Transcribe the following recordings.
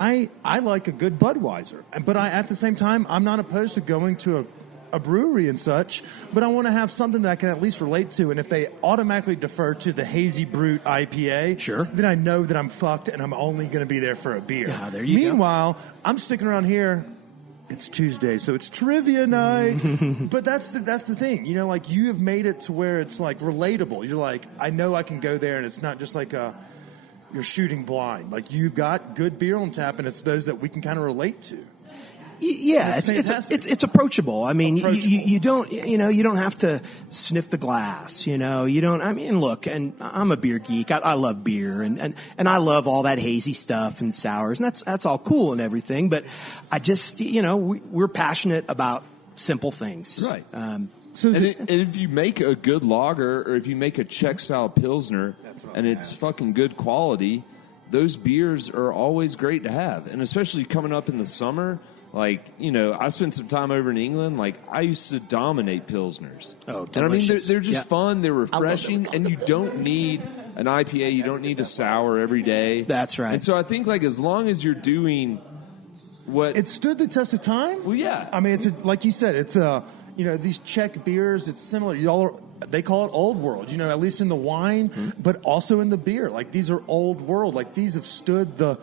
I like a good Budweiser, but at the same time, I'm not opposed to going to a brewery and such, but I want to have something that I can at least relate to. And if they automatically defer to the Hazy Brute IPA, sure, then I know that I'm fucked and I'm only going to be there for a beer. Yeah, there you Meanwhile, I'm sticking around here. It's Tuesday, so it's trivia night. But that's the thing. You know, like, you have made it to where it's, like, relatable. You're like, I know I can go there, and it's not just like you're shooting blind. Like, you've got good beer on tap, and it's those that we can kind of relate to. Yeah, it's approachable. I mean, you don't have to sniff the glass. You don't. I mean, look, and I'm a beer geek. I love beer, and I love all that hazy stuff and sours, and that's all cool and everything. But I just, we're passionate about simple things, right? And if you make a good lager, or if you make a Czech style pilsner, and it's fucking good quality, those beers are always great to have, and especially coming up in the summer. Like, I spent some time over in England. Like, I used to dominate Pilsners. Oh, delicious. And I mean, they're just fun. They're refreshing. And you don't need an IPA. You don't need a sour every day. That's right. And so I think, like, as long as you're doing what... It stood the test of time? Well, yeah. I mean, like you said, it's these Czech beers, it's similar. They call it old world, at least in the wine, but also in the beer. Like, these are old world. Like, these have stood the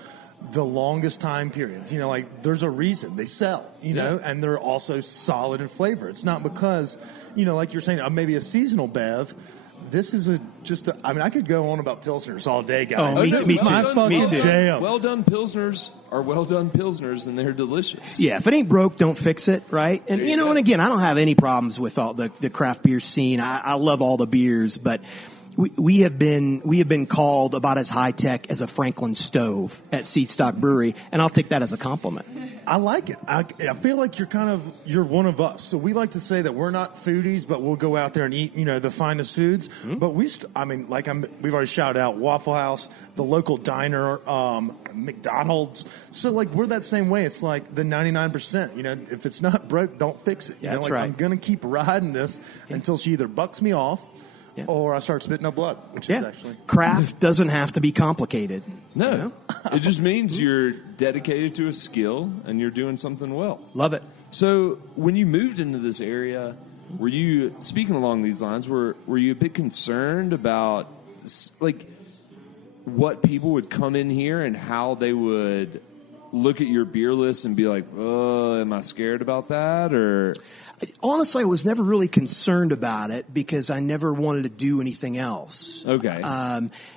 longest time periods. Like, there's a reason they sell, and they're also solid in flavor. It's not because, like you're saying, maybe a seasonal bev. This is I could go on about Pilsners all day, guys. Oh, me too. Me too. Jam. Well done Pilsners are well done Pilsners, and they're delicious. Yeah, if it ain't broke, don't fix it, right? And, and again, I don't have any problems with all the craft beer scene. I love all the beers, but we have been called about as high tech as a Franklin stove at Seedstock Brewery, and I'll take that as a compliment. I like it. I feel like you're one of us. So we like to say that we're not foodies, but we'll go out there and eat, the finest foods. Mm-hmm. But we've already shouted out Waffle House, the local diner, McDonald's. So, like, we're that same way. It's like the 99%. If it's not broke, don't fix it. That's right. I'm gonna keep riding this until she either bucks me off. Yeah. Or I start spitting up blood, which is actually... Craft doesn't have to be complicated. No. It just means you're dedicated to a skill and you're doing something well. Love it. So when you moved into this area, were you, speaking along these lines, were you a bit concerned about, like, what people would come in here and how they would look at your beer list and be like, oh, am I scared about that? Or... Honestly, I was never really concerned about it because I never wanted to do anything else. Okay.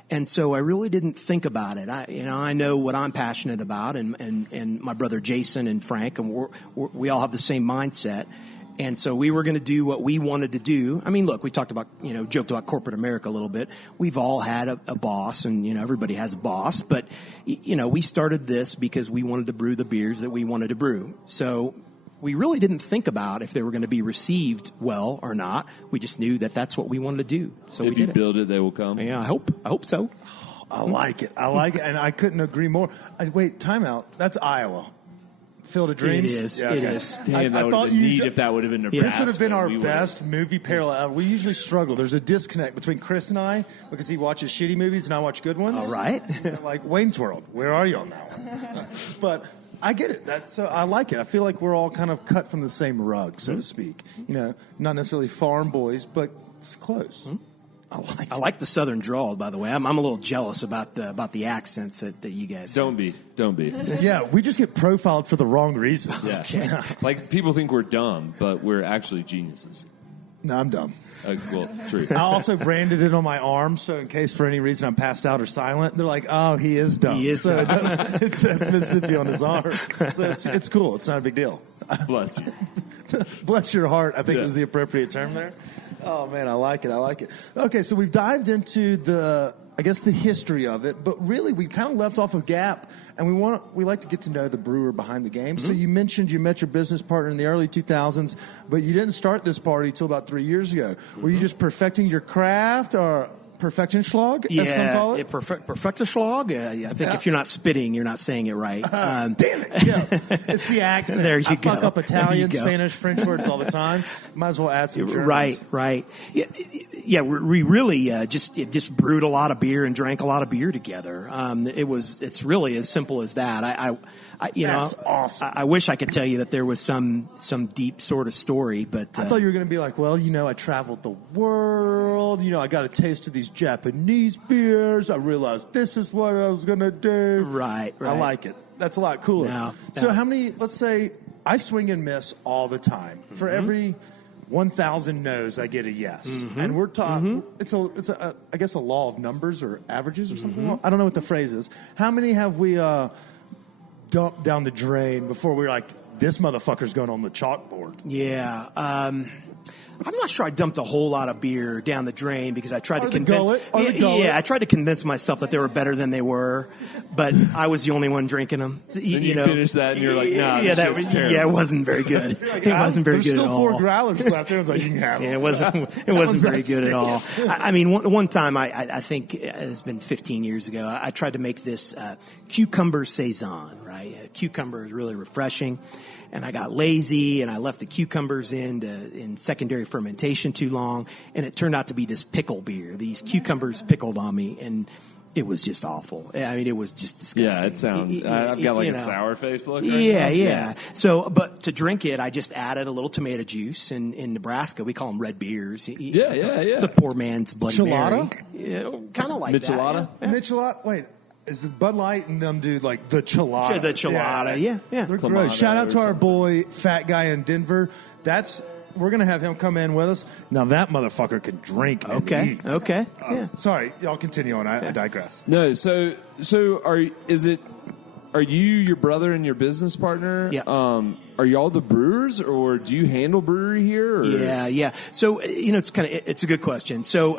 And so I really didn't think about it. I know what I'm passionate about, and my brother Jason and Frank, and we all have the same mindset. And so we were going to do what we wanted to do. I mean, look, we talked about, joked about corporate America a little bit. We've all had a boss, and, everybody has a boss. But, we started this because we wanted to brew the beers that we wanted to brew. So we really didn't think about if they were going to be received well or not. We just knew that that's what we wanted to do. So if you build it, they will come. Yeah, I hope so. I like it, and I couldn't agree more. Wait, time out. That's Iowa. Field of Dreams? It is. Yeah, okay. It is. Damn, that would have been neat if that would have been Nebraska. This would have been our best movie parallel. We usually struggle. There's a disconnect between Chris and I because he watches shitty movies and I watch good ones. All right. Like Wayne's World. Where are you on that one? But I get it. So I like it. I feel like we're all kind of cut from the same rug, so to speak. Not necessarily farm boys, but it's close. Mm-hmm. I like the southern drawl, by the way. I'm a little jealous about the accents that you guys Don't be. Yeah, we just get profiled for the wrong reasons. Yeah. Okay. Like, people think we're dumb, but we're actually geniuses. No, I'm dumb. Well, true. I also branded it on my arm, so in case for any reason I'm passed out or silent, they're like, oh, he is dumb. He is dumb. It says Mississippi on his arm. So it's cool. It's not a big deal. Bless you. Bless your heart, I think was the appropriate term there. Oh, man, I like it. Okay, so we've dived into the history of it, but really we kind of left off a gap, and we like to get to know the brewer behind the game. Mm-hmm. So you mentioned you met your business partner in the early 2000s, but you didn't start this party till about 3 years ago. Mm-hmm. Were you just perfecting your craft or Perfektenschlag, Yeah, as some call it? Perfektenschlag. I think if you're not spitting, you're not saying it right. Damn it. Yeah. It's the accent. There you I go. fuck up Italian, There you go. Spanish, French words all the time. Might as well add some German. Right. Yeah, we really just brewed a lot of beer and drank a lot of beer together. It's really as simple as that. That's awesome. I wish I could tell you that there was some deep sort of story, but I thought you were going to be like, well, I traveled the world. I got a taste of these Japanese beers. I realized this is what I was going to do. Right. I like it. That's a lot cooler. No. So how many, let's say, I swing and miss all the time. For every 1,000 no's, I get a yes. And we're talking, it's a I guess a law of numbers or averages or something. I don't know what the phrase is. How many have we dumped down the drain before we were like, this motherfucker's going on the chalkboard? Yeah. I'm not sure I dumped a whole lot of beer down the drain because I tried to convince. I tried to convince myself that they were better than they were, but I was the only one drinking them. You finished that and you're like, nah, this shit's terrible. Yeah, it wasn't very good. It wasn't very good at all. There's still 4 growlers left. It was like, you can have them. Yeah, it wasn't very good at all. I mean, one time I think it's been 15 years ago. I tried to make this cucumber saison. Right, cucumber is really refreshing. And I got lazy, and I left the cucumbers in secondary fermentation too long, and it turned out to be this pickle beer. These cucumbers pickled on me, and it was just awful. I mean, it was just disgusting. Yeah, it sounds. I've got like a sour face look. Right now. Yeah. So, but to drink it, I just added a little tomato juice. In Nebraska, we call them red beers. It's a poor man's Bloody Michelada? Mary. Kind of like Michelada? that. Yeah. Michelada? Wait. Is the Bud Light and them do like the Chelada? The Chelada, yeah. They're gross. Shout out to our boy, fat guy in Denver. We're going to have him come in with us. Now that motherfucker can drink and eat. Okay. Yeah. Sorry, y'all continue on. I digress. No, so are you your brother and your business partner? Yeah. Are y'all the brewers, or do you handle brewery here? Or? Yeah. So it's a good question. So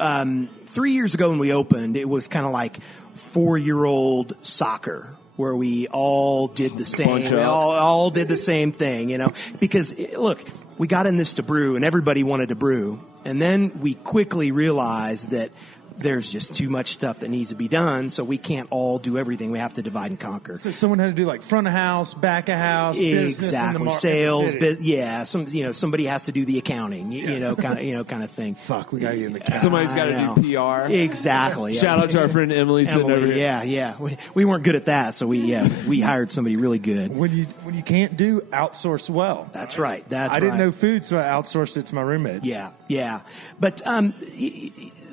3 years ago when we opened, it was kind of like 4-year-old soccer, where we all did the same. We all did the same thing, because look, we got in this to brew, and everybody wanted to brew, and then we quickly realized that there's just too much stuff that needs to be done, so we can't all do everything. We have to divide and conquer. So someone had to do like front of house, back of house, business, exactly, sales. Somebody has to do the accounting, kind of thing. Fuck, we got to get in the account. Somebody's got to do PR. Exactly. Shout out to our friend Emily sitting over here. Yeah. We weren't good at that, so we hired somebody really good. When you can't do, outsource well. That's right. I didn't know food, so I outsourced it to my roommate. Yeah. But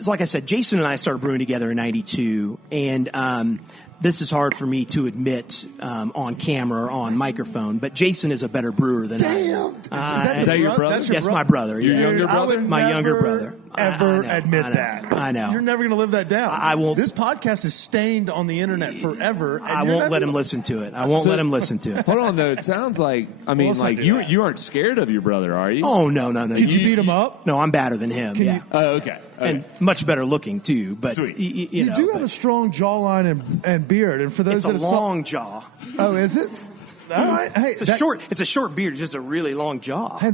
like I said, Jason and I started brewing together in '92, and this is hard for me to admit on camera or on microphone, but Jason is a better brewer than I am. Is that your brother? Yes, my brother. Your younger brother? My younger brother. Ever admit that. I know. You're never going to live that down. I won't. This podcast is stained on the internet forever. I won't let him listen to it. Hold on, though. It sounds like, you aren't scared of your brother, are you? Oh, no. Could you beat him up? No, I'm better than him. Yeah. Oh, okay. And much better looking, too. But Sweet. You do have a strong jawline and beard. And for those it's a long jaw. Oh, is it? All right. Hey, it's a short beard, just a really long jaw. Hey,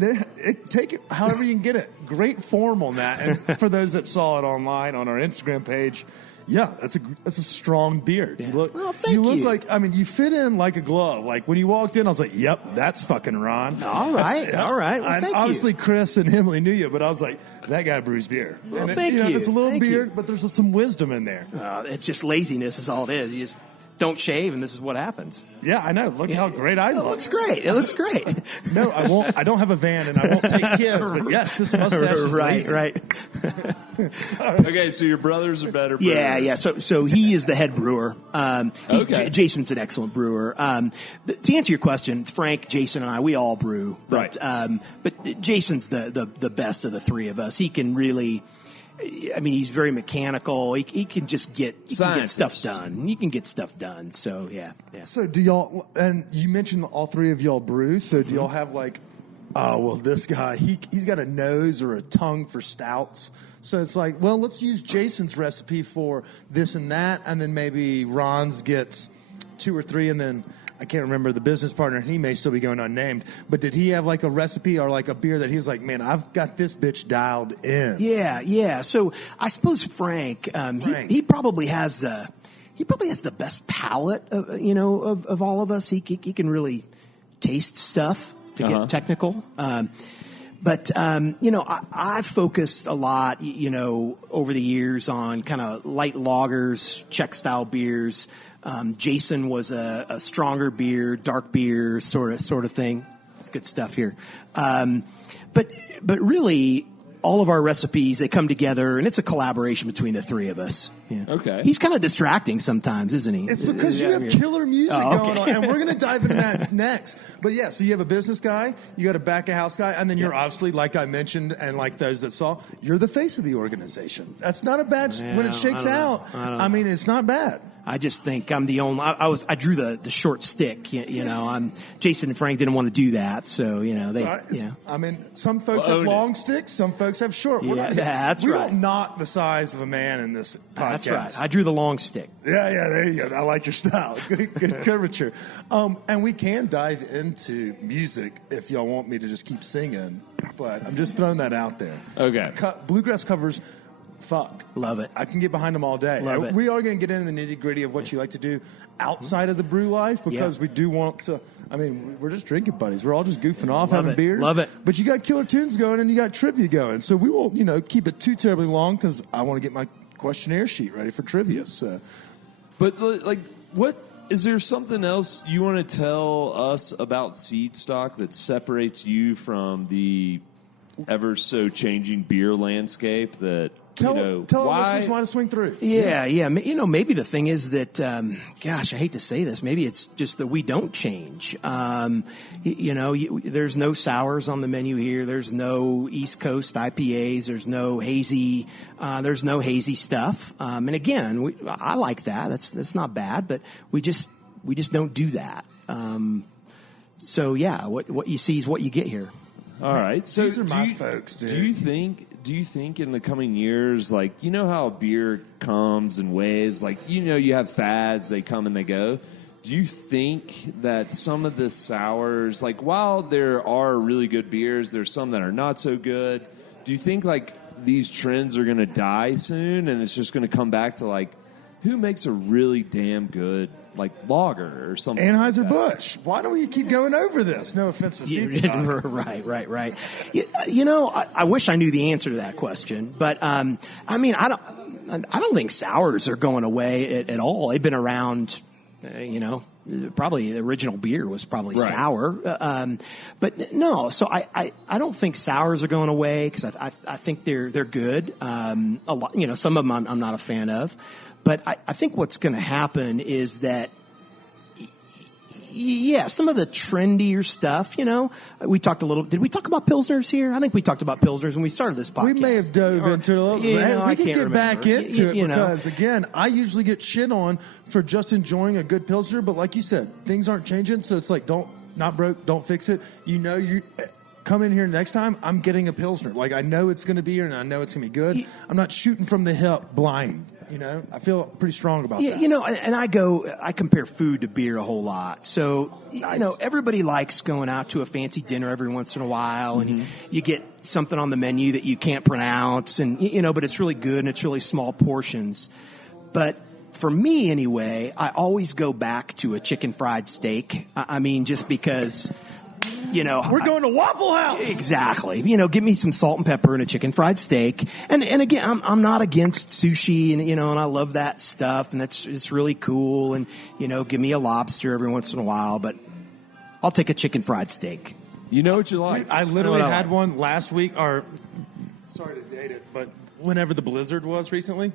take it however you can get it. Great form on that. And for those that saw it online on our Instagram page, yeah, that's a strong beard. Yeah. You look like, you fit in like a glove. Like when you walked in, I was like, yep, that's fucking Ron. All right. Well, thank obviously, you. Chris and Emily knew you, but I was like, that guy brews beer. Well, thank you. It's a little thank beard, you. but there's some wisdom in there. It's just laziness is all it is. You just don't shave, and this is what happens. Yeah, I know. Look how great I look. It looks great. No, I won't. I don't have a van, and I won't take kids. But yes, this mustache is lazy. Right. Okay, so your brother's a better brewer. Yeah. So he is the head brewer. Okay. Jason's an excellent brewer. To answer your question, Frank, Jason, and I, we all brew. But Jason's the best of the three of us. He can really. He's very mechanical. He can just get stuff done. He can get stuff done. So, yeah. So, do y'all, and you mentioned all three of y'all brew, so do y'all have like, this guy, he's got a nose or a tongue for stouts. So it's like, well, let's use Jason's recipe for this and that, and then maybe Ron's gets 2 or 3, and then I can't remember the business partner. He may still be going unnamed. But did he have like a recipe or like a beer that he was like, man, I've got this bitch dialed in? Yeah. So I suppose Frank. He probably has the best palate of all of us. He can really taste stuff to get technical. But I've focused a lot, over the years on kind of light lagers, Czech style beers. Jason was a stronger beer, dark beer sort of thing. It's good stuff here. But really, all of our recipes, they come together, and it's a collaboration between the three of us. Yeah. Okay. He's kind of distracting sometimes, isn't he? It's because you have killer music going on, and we're going to dive into that next. But yeah, so you have a business guy, you got a back of house guy, and then you're obviously, like I mentioned, and like those that saw, you're the face of the organization. That's not a bad, when it shakes out, I mean, it's not bad. I just think I'm the only. I drew the short stick. Jason and Frank didn't want to do that, so they. I mean, some folks have long sticks, some folks have short. That's we right. don't knock the size of a man in this podcast. That's right. I drew the long stick. Yeah, there you go. I like your style. Good curvature. And we can dive into music if y'all want me to just keep singing, but I'm just throwing that out there. Okay. Bluegrass covers. Fuck. Love it. I can get behind them all day. Love it. We are going to get into the nitty-gritty of what you like to do outside of the brew life because we do want to. I mean, we're just drinking buddies. We're all just goofing off, having beers. Love it. But you got killer tunes going and you got trivia going. So we won't, keep it too terribly long because I want to get my questionnaire sheet ready for trivia. So. But, what is there something else you want to tell us about Seedstock that separates you from the ever so changing beer landscape that tell our listeners why to swing through. Yeah. Maybe the thing is that, I hate to say this. Maybe it's just that we don't change. There's no sours on the menu here. There's no East Coast IPAs. There's no hazy stuff. And again, I like that. That's not bad, but we just don't do that. What you see is what you get here. All right. So these are my folks, dude. Do you think in the coming years, how beer comes in waves, you have fads, they come and they go. Do you think that some of the sours, while there are really good beers, there's some that are not so good. Do you think these trends are going to die soon and it's just going to come back to who makes a really damn good lager or something? Anheuser-Busch. Why do we keep going over this? No offense to Seedstock. Right. I wish I knew the answer to that question, but I don't think sours are going away at all. They've been around. Probably the original beer was probably sour, but no. So I don't think sours are going away because I think they're good. A lot, some of them I'm not a fan of. But I think what's going to happen is that, some of the trendier stuff, we talked did we talk about Pilsners here? I think we talked about Pilsners when we started this podcast. We may have dove into it a little bit. We can get back into it because, again, I usually get shit on for just enjoying a good Pilsner. But like you said, things aren't changing. So it's not broke, don't fix it. You come in here next time, I'm getting a Pilsner. I know it's going to be here and I know it's going to be good. I'm not shooting from the hip blind. I feel pretty strong about that. And I compare food to beer a whole lot. So, everybody likes going out to a fancy dinner every once in a while and you get something on the menu that you can't pronounce and, but it's really good and it's really small portions. But for me anyway, I always go back to a chicken fried steak. Just because... we're going to Waffle House. Exactly. Give me some salt and pepper and a chicken fried steak. And again, I'm not against sushi and I love that stuff and it's really cool. And, give me a lobster every once in a while, but I'll take a chicken fried steak. You know what you like. Dude, I literally had one last week sorry to date it, but whenever the blizzard was recently,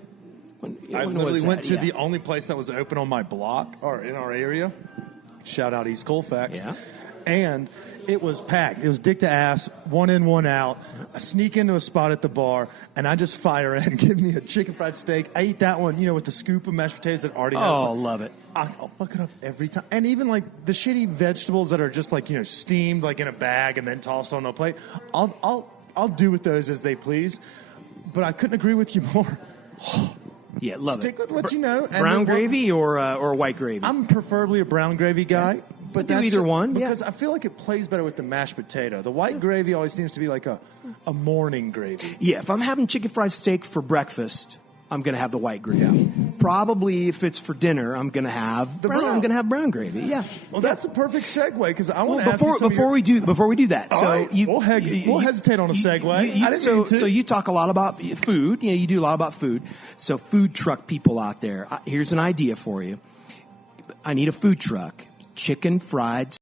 I literally went to the only place that was open on my block or in our area. Shout out East Colfax. Yeah. And it was packed. It was dick to ass, one in, one out. I sneak into a spot at the bar, and I just fire in, give me a chicken fried steak. I eat that one, with the scoop of mashed potatoes that already has. Oh, love it. I'll fuck it up every time. And even the shitty vegetables that are just steamed in a bag and then tossed on a plate. I'll do with those as they please. But I couldn't agree with you more. Yeah, love Stick it. with what you know. Brown gravy or white gravy? I'm preferably a brown gravy guy. But do either one. Because I feel like it plays better with the mashed potato. The white gravy always seems to be like a morning gravy. Yeah, if I'm having chicken fried steak for breakfast, I'm going to have the white gravy. Probably if it's for dinner, I'm going to have brown gravy. Yeah. Well, that's a perfect segue because I want to ask you before we do that. All So right, we'll hesitate on a segue. So you talk a lot about food. You do a lot about food. So food truck people out there, here's an idea for you. I need a food truck. Chicken fried